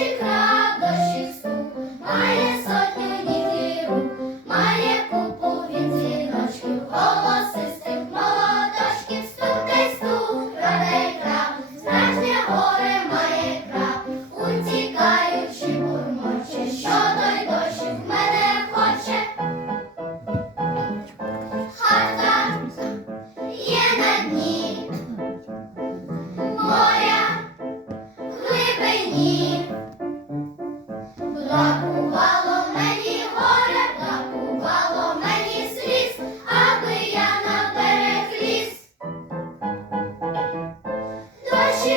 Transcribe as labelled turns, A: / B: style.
A: Наші.